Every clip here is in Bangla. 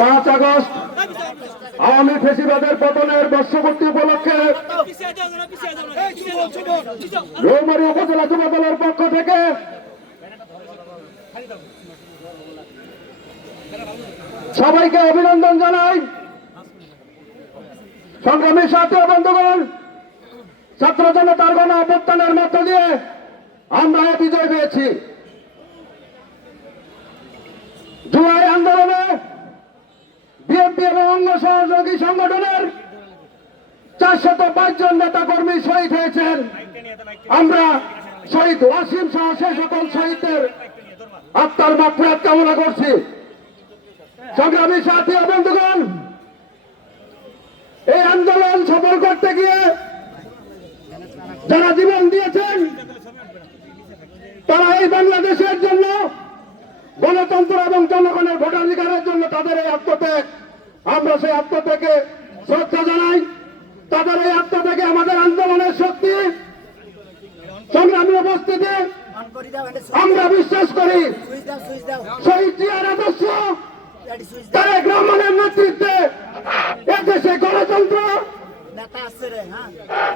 পাঁচ আগস্ট আওয়ামী ফেসিবাদের পতনের বর্ষপূর্তি উপলক্ষে রৌমারী উপজেলা যুব দলের পক্ষ থেকে সবাইকে অভিনন্দন জানাই। সংগ্রামী সাথে বন্ধুগণ, ছাত্র জনতার গণ অভ্যুত্থানের মধ্য দিয়ে আমরা বিজয় পেয়েছি জুলাই আন্দোলনে বিএনপি এবং অঙ্গ সহযোগী সংগঠনের চারশত পাঁচ জন নেতা কর্মী শহীদ হয়েছেন। আমরা শহীদ ওয়াসিম সহ সে সকল শহীদদের আত্মার মাত্রাত কামনা করছি। সংগ্রামী সাথী বন্ধুগণ, এই আন্দোলন সফল করতে গিয়ে যারা জীবন দিয়েছেন, তারা এই বাংলাদেশের জন্য গণতন্ত্র এবং জনগণের ভোটাধিকারের জন্য তাদের এই আত্মত্যাগ আমরা সেই আত্মত্যাগে শ্রদ্ধা জানাই। তাদের এই আত্মত্যাগে আমাদের আন্দোলনের শক্তি সংগ্রামী উপস্থিতি আমরা বিশ্বাস করি। নেতৃত্বে এদেশে গণতন্ত্র,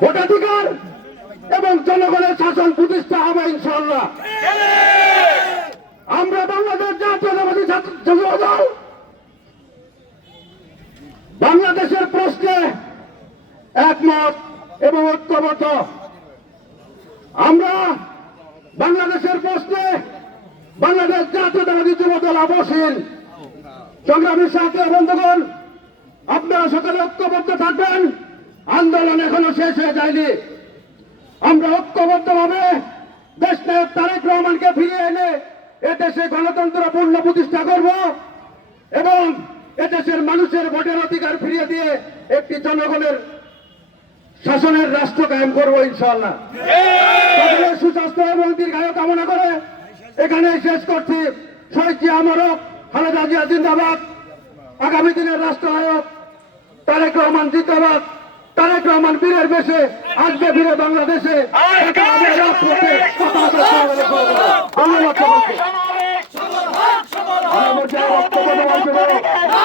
ভোটাধিকার এবং জনগণের শাসন প্রতিষ্ঠা হবে ইনশাল্লাহ আমরা বাংলাদেশ জাতীয়তাবাদী ছাত্র দল বাংলাদেশের প্রশ্নে একমত এবং ঐক্যবদ্ধ। আমরা বাংলাদেশের প্রশ্নে বাংলাদেশ জাতীয়তাবাদী যুব দল অবসীন সংগ্রামীর সাথে বন্ধুগণ, আপনারা সকালে ঐক্যবদ্ধ থাকবেন। আন্দোলন এখনও শেষ হয়ে যায়নি। আমরা ঐক্যবদ্ধ ঐক্যবদ্ধভাবে দেশ নায়ক তারেক রহমানকে ফিরিয়ে এনে এদেশে গণতন্ত্র পূর্ণ প্রতিষ্ঠা করব এবং এদেশের মানুষের ভোটের অধিকার ফিরিয়ে দিয়ে একটি জনগণের শাসনের রাষ্ট্র কায়েম করব ইনশাল্লাহ সুস্বাস্থ্য এবং দীর্ঘায়ু কামনা করে এখানে শেষ করছি। শহীদ জিয়া আমরক খালেদা জিয়া জিন্দাবাদ আগামী দিনের রাষ্ট্র রাষ্ট্রনায়ক তারেক রহমান জিন্দাবাদ তারেক রহমান বীরের বেশে আসবে ফিরে বাংলাদেশে।